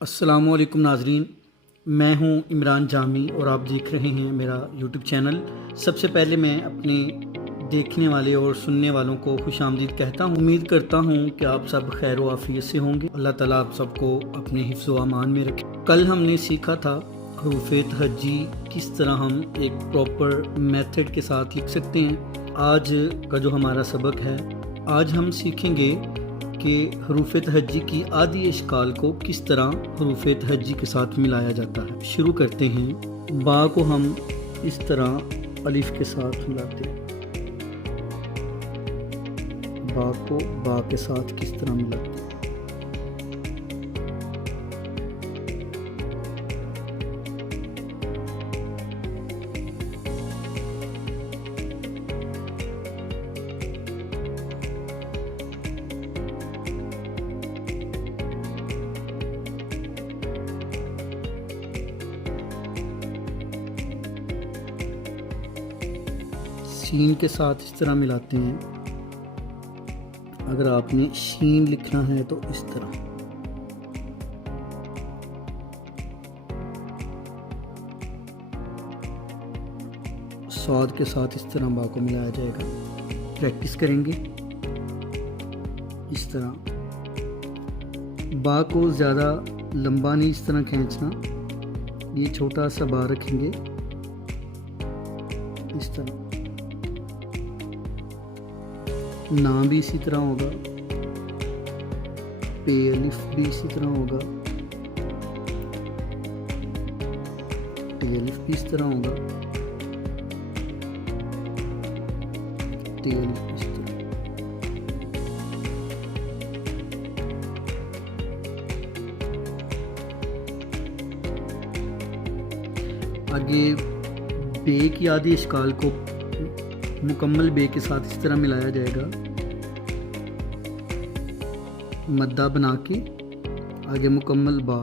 अस्सलामुअलैकुम नाजरीन, मैं हूं इमरान जामी और आप देख रहे हैं मेरा यूट्यूब चैनल। सबसे पहले मैं अपने देखने वाले और सुनने वालों को खुशामदीद कहता हूं। उम्मीद करता हूं कि आप सब खैर व आफियत से होंगे। अल्लाह ताला आप सबको अपने हिफ्ज़ व अमान में रखे। कल हमने सीखा था हरूफ़े तहज्जी किस तरह हम एक प्रॉपर मेथड के साथ लिख सकते हैं। आज का जो हमारा सबक है, आज हम सीखेंगे कि हरूफ़ तहज्जी की आदि इश्काल को किस तरह हरूफ़ तहज्जी के साथ मिलाया जाता है। शुरू करते हैं। बा को हम इस तरह अलिफ के साथ मिलाते हैं। बा को बा के साथ किस तरह मिलाते हैं। शीन के साथ इस तरह मिलाते हैं। अगर आपने शीन लिखना है तो इस तरह। स्वाद के साथ इस तरह बा को मिलाया जाएगा। प्रैक्टिस करेंगे इस तरह। बा को ज़्यादा लंबा नहीं इस तरह खींचना, ये छोटा सा बा रखेंगे इस तरह। ना भी इसी तरह होगा, पे अलिफ भी इसी तरह होगा, टे अलिफ भी इस तरह होगा, टे अलिफ भी इस तरह। आगे बे की आदि इश्काल को मुकम्मल बे के साथ इस तरह मिलाया जाएगा। मद्दा बना के आगे मुकम्मल बा।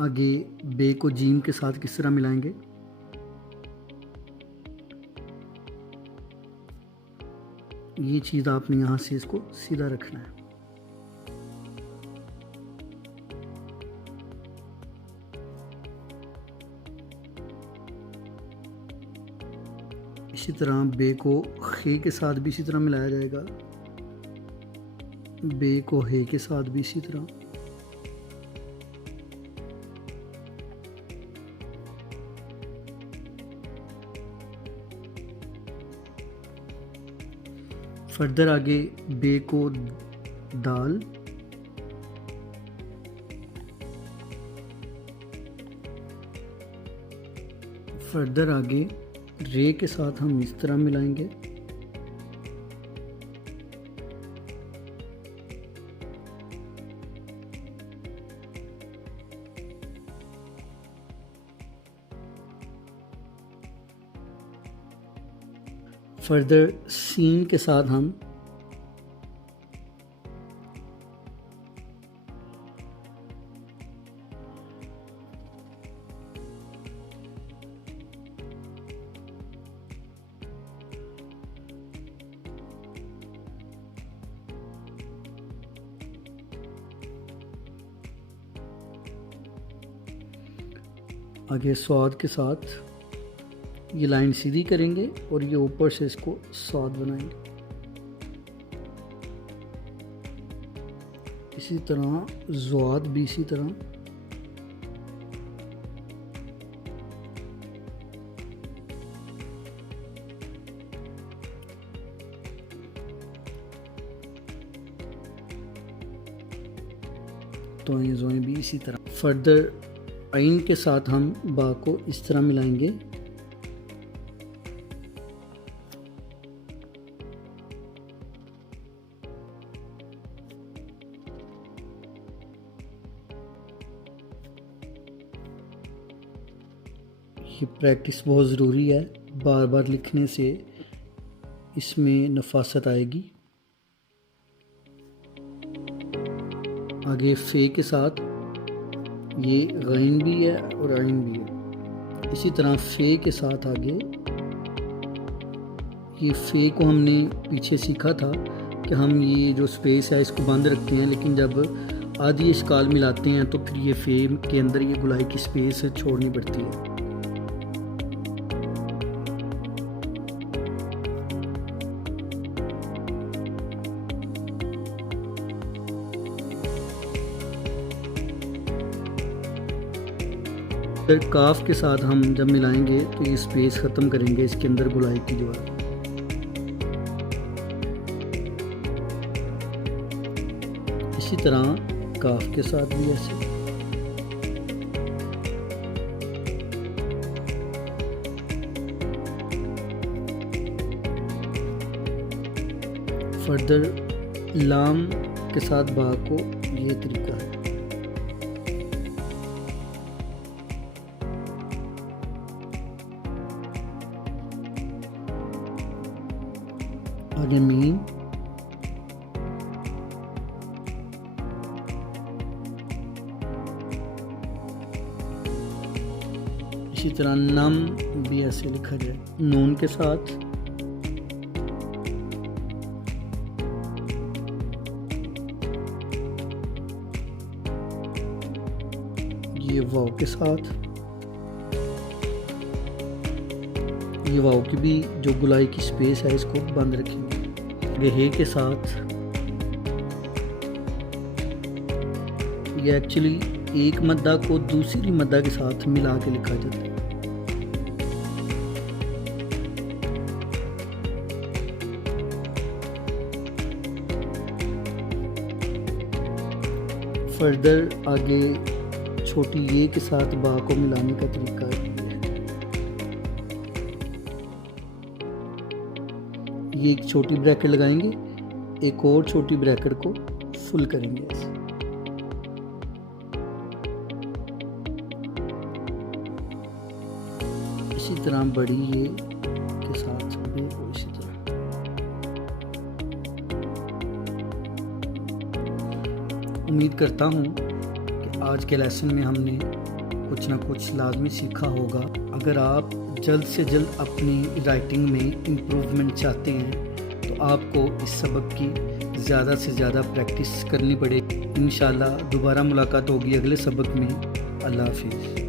आगे बे को जीम के साथ किस तरह मिलाएंगे। ये चीज़ आपने यहाँ से इसको सीधा रखना है। इसी तरह बे को खे के साथ भी इसी तरह मिलाया जाएगा। बे को हे के साथ भी इसी तरह। फर्दर आगे बे को दाल, फर्दर आगे रे के साथ हम इस तरह मिलाएंगे। फर्दर सीन के साथ हम आगे स्वाद के साथ ये लाइन सीधी करेंगे और ये ऊपर से इसको स्वाद बनाएंगे। इसी तरह ज़्वाद भी इसी तरह। तो ये ज़ोएं भी इसी तरह। फर्दर आइन के साथ हम बा को इस तरह मिलाएंगे। ये प्रैक्टिस बहुत ज़रूरी है, बार बार लिखने से इसमें नफासत आएगी। आगे फे के साथ ये गैन भी है और आइन भी है। इसी तरह फे के साथ आगे ये फे को हमने पीछे सीखा था कि हम ये जो स्पेस है इसको बंद रखते हैं, लेकिन जब आधी इश्काल मिलाते हैं तो फिर ये फे के अंदर ये गुलाई की स्पेस छोड़नी पड़ती है। फिर काफ के साथ हम जब मिलाएंगे तो ये स्पेस ख़त्म करेंगे इसके अंदर गुलाई की जो है। इसी तरह काफ के साथ भी ऐसे। फर्दर लाम के साथ बा को ये तरीका है। आगे मीम, इसी तरह नम भी ऐसे लिखा जाए नून के साथ। ये वाव के साथ, ये वाव की भी जो गुलाई की स्पेस है इसको बंद रखेंगे। हे के साथ ये एक्चुअली एक मद्दा को दूसरी मद्दा के साथ मिला के लिखा जाता है। फर्दर आगे छोटी ये के साथ बा को मिलाने का तरीका है। ये एक छोटी ब्रैकेट लगाएंगे, एक और छोटी ब्रैकेट को फुल करेंगे ऐसे। इसी तरह बड़ी ये के साथ भी इसी तरह। उम्मीद करता हूँ कि आज के लेसन में हमने कुछ ना कुछ लाजमी सीखा होगा। अगर आप जल्द से जल्द अपनी राइटिंग में इम्प्रूवमेंट चाहते हैं तो आपको इस सबक की ज़्यादा से ज़्यादा प्रैक्टिस करनी पड़ेगी। इंशाल्लाह दोबारा मुलाकात होगी अगले सबक में। अल्लाह हाफिज़।